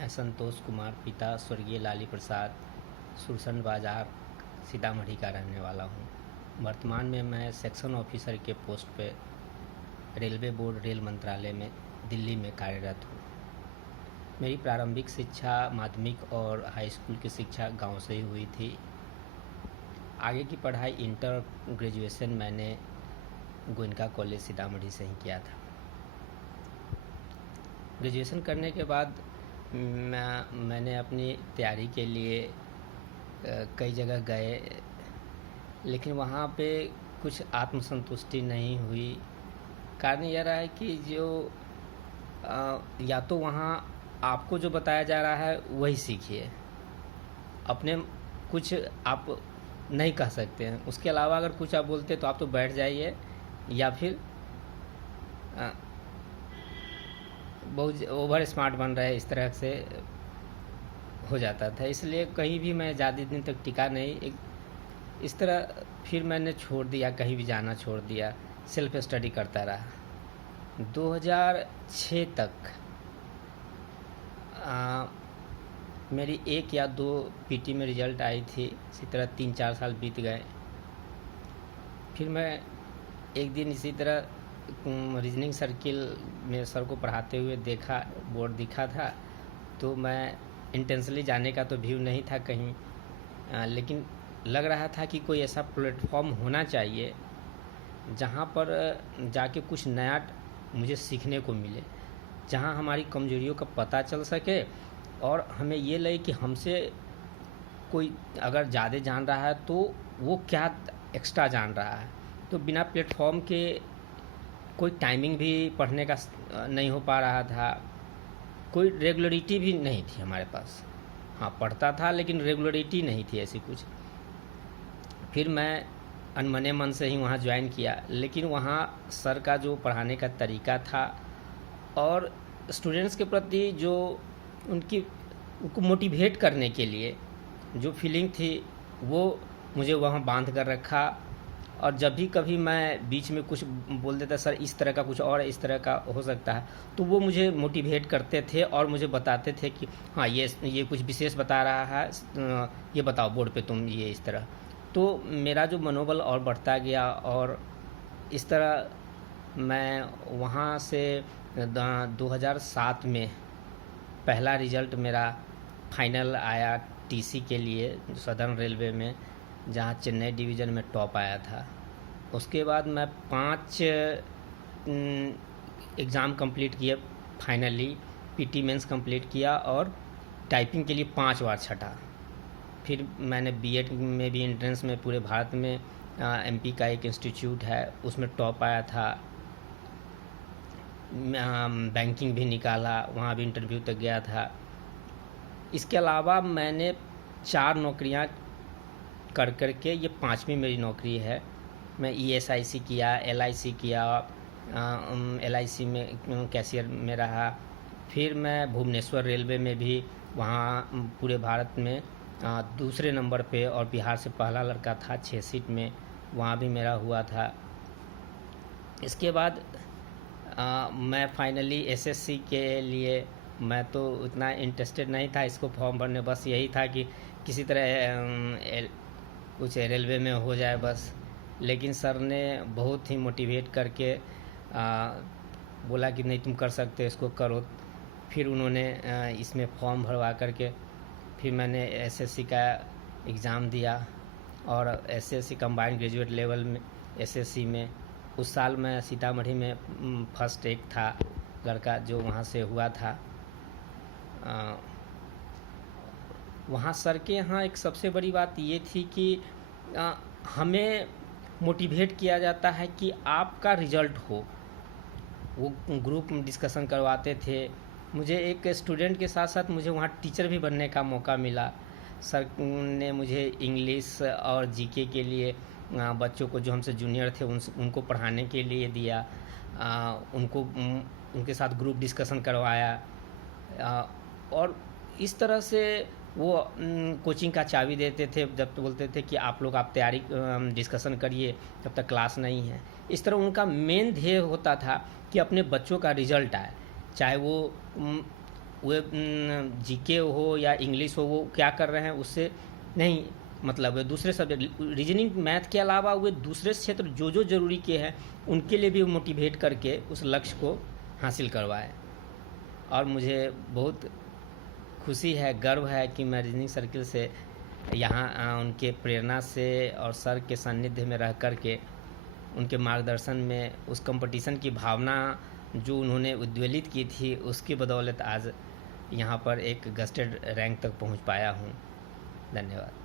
मैं संतोष कुमार, पिता स्वर्गीय लाली प्रसाद, सुरसन बाज़ार, सीतामढ़ी का रहने वाला हूँ। वर्तमान में मैं सेक्शन ऑफिसर के पोस्ट पे रेलवे बोर्ड रेल मंत्रालय में दिल्ली में कार्यरत हूँ। मेरी प्रारंभिक शिक्षा माध्यमिक और हाई स्कूल की शिक्षा गांव से ही हुई थी। आगे की पढ़ाई इंटर ग्रेजुएशन मैंने गोयनका कॉलेज सीतामढ़ी से ही किया था। ग्रेजुएशन करने के बाद मैंने अपनी तैयारी के लिए कई जगह गए, लेकिन वहाँ पे कुछ आत्मसंतुष्टि नहीं हुई। कारण यह रहा है कि या तो वहाँ आपको जो बताया जा रहा है वही सीखिए, अपने कुछ आप नहीं कह सकते हैं। उसके अलावा अगर कुछ आप बोलते तो आप तो बैठ जाइए, या फिर बहुत ओवर स्मार्ट बन रहे, इस तरह से हो जाता था। इसलिए कहीं भी मैं ज़्यादा दिन तक टिका नहीं। इस तरह फिर मैंने छोड़ दिया, कहीं भी जाना छोड़ दिया, सेल्फ स्टडी करता रहा। 2006 तक मेरी 1 या 2 पीटी में रिजल्ट आई थी। इसी तरह 3-4 साल बीत गए। फिर मैं एक दिन इसी तरह रीजनिंग सर्किल में सर को पढ़ाते हुए देखा, बोर्ड दिखा था, तो मैं इंटेंसली जाने का तो व्यू नहीं था कहीं, लेकिन लग रहा था कि कोई ऐसा प्लेटफॉर्म होना चाहिए जहाँ पर जाके कुछ नया मुझे सीखने को मिले, जहाँ हमारी कमजोरियों का पता चल सके और हमें ये लगे कि हमसे कोई अगर ज़्यादा जान रहा है तो वो क्या एक्स्ट्रा जान रहा है। तो बिना प्लेटफॉर्म के कोई टाइमिंग भी पढ़ने का नहीं हो पा रहा था, कोई रेगुलरिटी भी नहीं थी हमारे पास। हाँ, पढ़ता था लेकिन रेगुलरिटी नहीं थी ऐसी कुछ। फिर मैं अनमने मन से ही वहाँ ज्वाइन किया, लेकिन वहाँ सर का जो पढ़ाने का तरीका था और स्टूडेंट्स के प्रति जो उनको मोटिवेट करने के लिए जो फीलिंग थी, वो मुझे वहाँ बांध कर रखा। और जब भी कभी मैं बीच में कुछ बोल देता, सर इस तरह का कुछ और इस तरह का हो सकता है, तो वो मुझे मोटिवेट करते थे और मुझे बताते थे कि हाँ ये कुछ विशेष बता रहा है, ये बताओ बोर्ड पे तुम ये इस तरह। तो मेरा जो मनोबल और बढ़ता गया और इस तरह मैं वहाँ से 2007 में पहला रिज़ल्ट मेरा फाइनल आया टीसी के लिए सदर्न रेलवे में, जहाँ चेन्नई डिवीज़न में टॉप आया था। उसके बाद मैं 5 एग्ज़ाम कंप्लीट किए फाइनली, पीटी मेंस कंप्लीट किया और टाइपिंग के लिए 5 बार छटा। फिर मैंने बीएड में भी एंट्रेंस में पूरे भारत में एमपी का एक इंस्टीट्यूट है उसमें टॉप आया था। बैंकिंग भी निकाला, वहाँ भी इंटरव्यू तक गया था। इसके अलावा मैंने 4 नौकरियाँ कर के ये 5वीं मेरी नौकरी है। मैं ईएसआईसी किया, एलआईसी किया, एलआईसी में कैशियर में रहा। फिर मैं भुवनेश्वर रेलवे में भी, वहाँ पूरे भारत में दूसरे नंबर पे और बिहार से पहला लड़का था 6 सीट में, वहाँ भी मेरा हुआ था। इसके बाद मैं फाइनली एसएससी के लिए, मैं तो उतना इंटरेस्टेड नहीं था इसको फॉर्म भरने, बस यही था कि किसी तरह कुछ रेलवे में हो जाए बस। लेकिन सर ने बहुत ही मोटिवेट करके बोला कि नहीं तुम कर सकते, इसको करो। फिर उन्होंने इसमें फॉर्म भरवा करके फिर मैंने एसएससी का एग्ज़ाम दिया और एसएससी कंबाइंड ग्रेजुएट लेवल में एसएससी में उस साल मैं सीतामढ़ी में फर्स्ट एक था लड़का जो वहाँ से हुआ था। वहाँ सर के यहाँ एक सबसे बड़ी बात ये थी कि हमें मोटिवेट किया जाता है कि आपका रिज़ल्ट हो। वो ग्रुप में डिस्कशन करवाते थे। मुझे एक स्टूडेंट के साथ साथ मुझे वहाँ टीचर भी बनने का मौका मिला। सर ने मुझे इंग्लिश और जीके के लिए बच्चों को जो हमसे जूनियर थे उनको पढ़ाने के लिए दिया, उनके साथ ग्रुप डिस्कशन करवाया। और इस तरह से वो कोचिंग का चाबी देते थे, जब तो बोलते थे कि आप तैयारी डिस्कशन करिए जब तक क्लास नहीं है। इस तरह उनका मेन ध्येय होता था कि अपने बच्चों का रिज़ल्ट आए, चाहे वो वे जीके हो या इंग्लिश हो वो क्या कर रहे हैं उससे नहीं, मतलब दूसरे सब्जेक्ट रीजनिंग मैथ के अलावा वे दूसरे क्षेत्र जो जो ज़रूरी के हैं उनके लिए भी मोटिवेट करके उस लक्ष्य को हासिल करवाए। और मुझे बहुत खुशी है, गर्व है कि मैं रीजनिंग सर्किल से यहाँ उनके प्रेरणा से और सर के सानिध्य में रह कर के उनके मार्गदर्शन में उस कंपटीशन की भावना जो उन्होंने उद्वेलित की थी उसकी बदौलत आज यहाँ पर एक गस्टेड रैंक तक पहुँच पाया हूँ। धन्यवाद।